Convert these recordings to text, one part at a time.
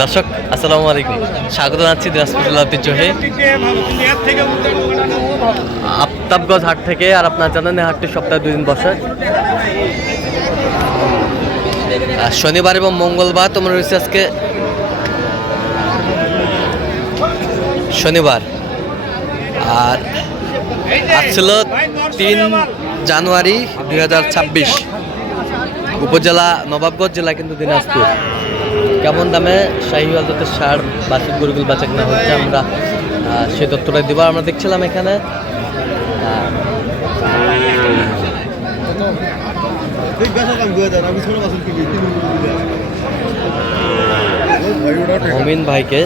দর্শক, আসসালামু আলাইকুম। স্বাগত জানাচ্ছি দিনাজপুর জেলা ঐতিহ্যহে আফতাবগঞ্জ হাট থেকে আর আপনার জানেন হাটটি সপ্তাহে দুই দিন বসে। শনিবার এবং মঙ্গলবার তোমার রয়েছে আজকে। শনিবার। আর ছিল তিন জানুয়ারি দুই হাজার ছাব্বিশ। উপজেলা নবাবগঞ্জ জেলা কিন্তু দিনাজপুর। কেমন দামে শাহিওয়াল জাতের সার বাসিক গরুগুল বাচ্চা কেনা হচ্ছে আমরা সে তথ্যটা দিব। আমরা দেখছিলাম এখানে মমিন ভাইকে।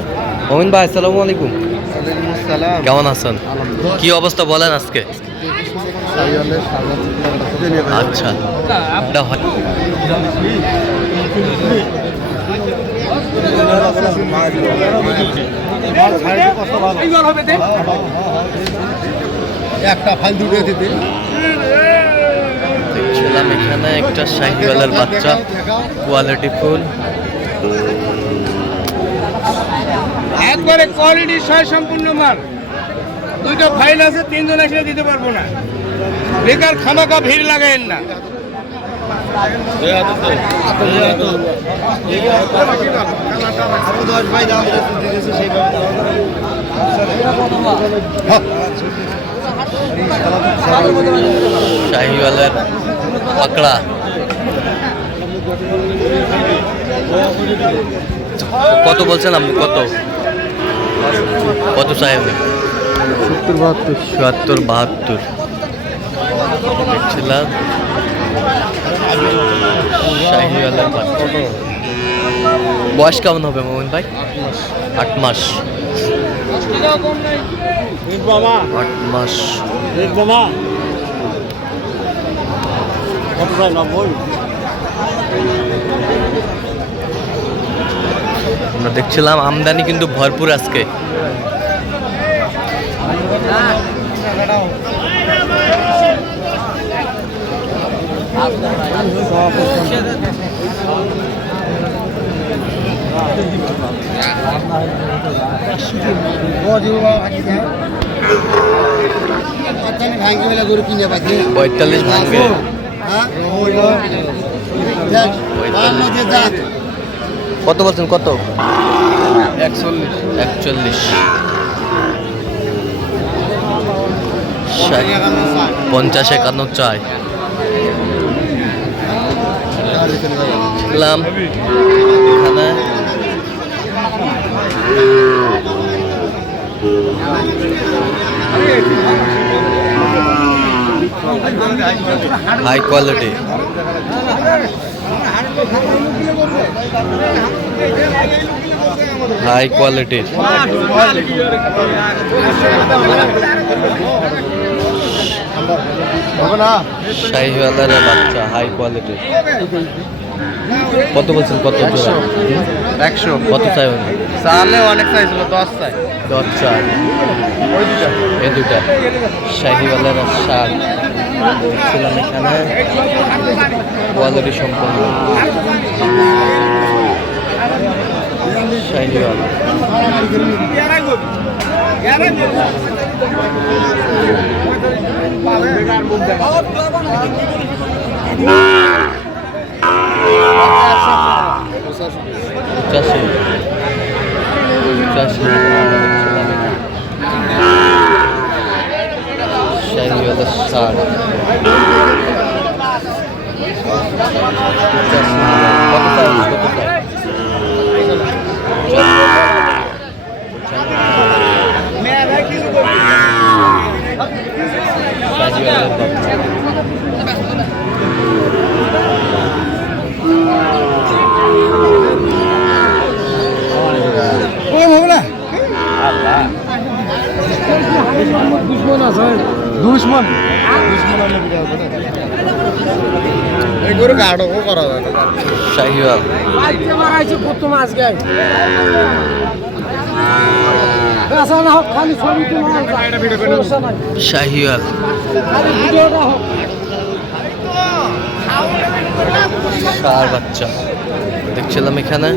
মমিন ভাই, আসসালামু আলাইকুম। কেমন আছেন? কি অবস্থা বলেন আজকে? আচ্ছা। একটা ফাইল দুটো দিতে। দেখছিলাম এখানে একটা শাহিওয়ালের বাচ্চা কোয়ালিটি ফুল একবারে কোয়ালিটি ছয় সম্পূর্ণ মাল। দুইটা ফাইল আছে তিনজন এসে দিতে পারব না। বেকার খামাকা ভিড় লাগাইন না দশ ভাই দাম দিতেছে সেইভাবে শাহিওয়ালের পাকড়া। কত বলছেন আপনি? কত? কত চাই আপনি সত্তর বাহাত্তর। চুয়াত্তর বাহাত্তর। দেখছিলাম। বয়স কেমন হবে মোহন ভাই? আট মাস। আট মাস। আমরা দেখছিলাম আমদানি কিন্তু ভরপুর আজকে ভাঙ্গি বেলা গরু কিনে পাচ্ছি পঁয়তাল্লিশ ভাঙবে। কত বলছেন কত? একচল্লিশ। পঞ্চাশ একান্ন চাই দেখলাম। এখানে হাই কোয়ালিটি হাই কোয়ালিটির হবে বাচ্চা হাই কোয়ালিটির কত বলছেন? কত জোড়া? একশো। কত চাই চালে অনেক চাইছিল দশ চাই। দশ দুটা এই দুটা শাহিওয়ালের আর শাক দেখছিলাম এখানে। কোয়ালিটি সম্পন্ন। শাহিওয়াল। পঁচাশি পঁচাশি পঁচাশি কত চাই কত চাই শাহিওয়ালের বাচ্চা কম হবে না দুশ্মন এই গরু গাঢ় করা যায় না শাহিওয়াল শাহিওয়াল সার বাচ্চা দেখছিলাম এখানে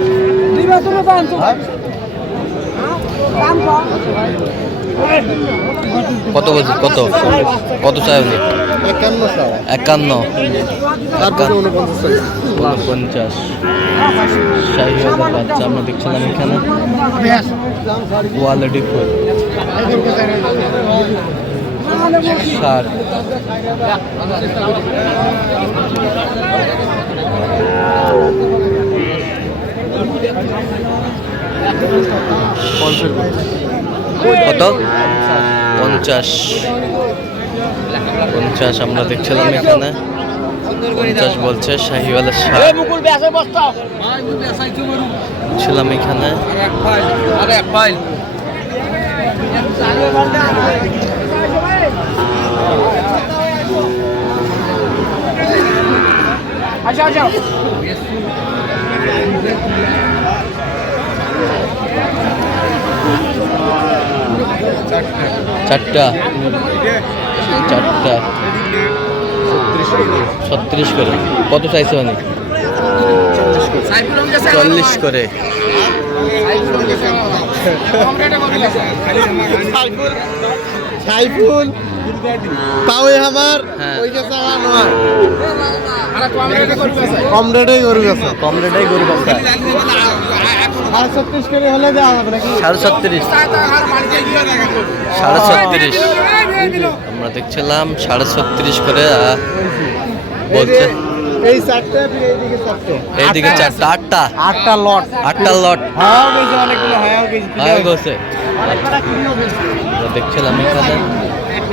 কত বলছে? কত? কত চাই উনি? একান্ন হাজার বাচ্চা আমরা দেখছিলাম এখানে। কোয়ালিটি ফুল ষাট। কত? পঞ্চাশ। পঞ্চাশ আমরা দেখছিলাম এখানে। পঞ্চাশ বলছে শাহিওয়ালা ষাট ছিলাম এখানে। চারটা। চারটা। ছত্রিশ করে। কত চাইছে মানে? চল্লিশ করে। সাইফুল তাও আমার হ্যাঁ। ওই যে চাওয়া নয় কম রেটেই গরু গেছে কম রেটাই গরিব বাচ্চা সাড়ে ছত্রিশ সাড়ে ছত্রিশ। আমরা দেখছিলাম সাড়ে ছত্রিশ করে আহ, বলছে। এই চারটে এইদিকে চারটে। এইদিকে চারটা আটটা। আটটা লট। আটটা লট। হ্যাঁ গেছে অনেকগুলো হ্যাঁ গেছে হয়ে গেছে দেখছিলাম এখানে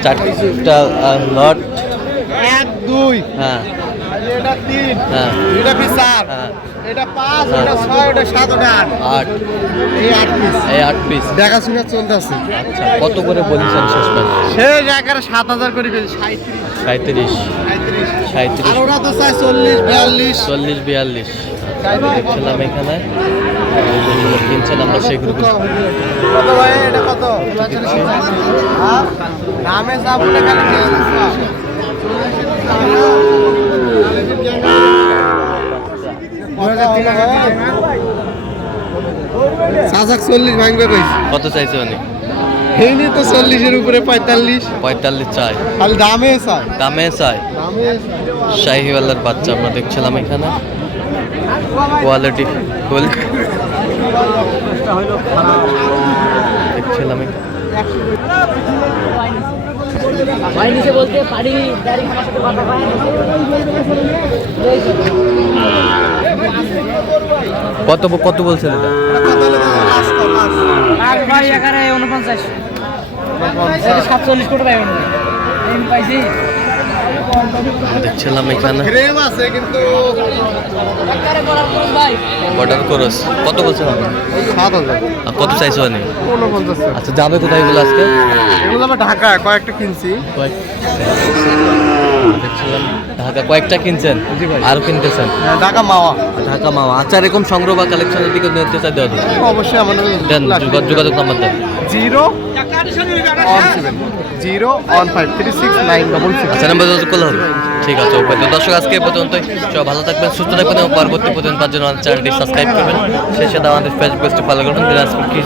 চারটা লট। এক দুই। হ্যাঁ। এটা তিন হ্যাঁ। এটা পিস চার হ্যাঁ। এটা পাঁচ হ্যাঁ। এটা ছয় এটা সাত এটা আট। আট। এই আট পিস এই আট পিস দেখাশোনা চলতেছে। আচ্ছা কত করে বলেছেন শেষ ম্যাচ সেই জায়গায় সাত হাজার করে পেয়েছে সাঁত্রিশ সাঁত্রিশ আর ওরা তো চায় চল্লিশ বিয়াল্লিশ। চল্লিশ বিয়াল্লিশ। দেখছিলাম এখানে। কিনছেন আমরা সেগুলো কত ভাই এটা কত? হ্যাঁ? দামে চল্লিশ ভাঙবে কইছি কত চাইছে তো চল্লিশের উপরে পঁয়তাল্লিশ। পঁয়তাল্লিশ চাই। খালি দামে চায় দামে চাই। শাহিওয়ালার বাচ্চা আমরা দেখছিলাম এখানে। কোয়ালিটি ফুল দেখছিলাম বলতে পারি কত কত বলছেন এটা? আর ভাই এখানে উনপঞ্চাশ সাতচল্লিশ কোটি ভাই আমি পাইছি। দেখছিলাম এখানে। ফ্রেম আছে কিন্তু অর্ডার করস কত আর কত চাইছো আচ্ছা যাবে কোথায় এগুলো আজকে? এগুলো আমরা ঢাকায় কয়েকটা কিনছি। দেখছিলাম ঢাকা কয়েকটা কিনছেন। আরও কিনতেছেন। হ্যাঁ, ঢাকা মাওয়া। ঢাকা মামা আচ্ছা এরকম সংগ্রহ বা কালেকশনের দিকে নিতে চাই দেওয়া অবশ্যই আমাদের দেন যোগাযোগ নাম্বার দেন। Zero zero one five three six nine double six. আচ্ছা নাম্বার যোগাযোগ করলে হবে। ঠিক আছে ওকে। তো দর্শক আজকে এই পর্যন্তই। সবাই ভালো থাকবেন সুস্থ থাকবেন এবং পরবর্তী পর্যন্ত তার জন্য আমাদের চ্যানেলটি সাবস্ক্রাইব করবেন। শেষে আমাদের ফেসবুক পেজটি ফলো করবেন। দিনাজপুর কি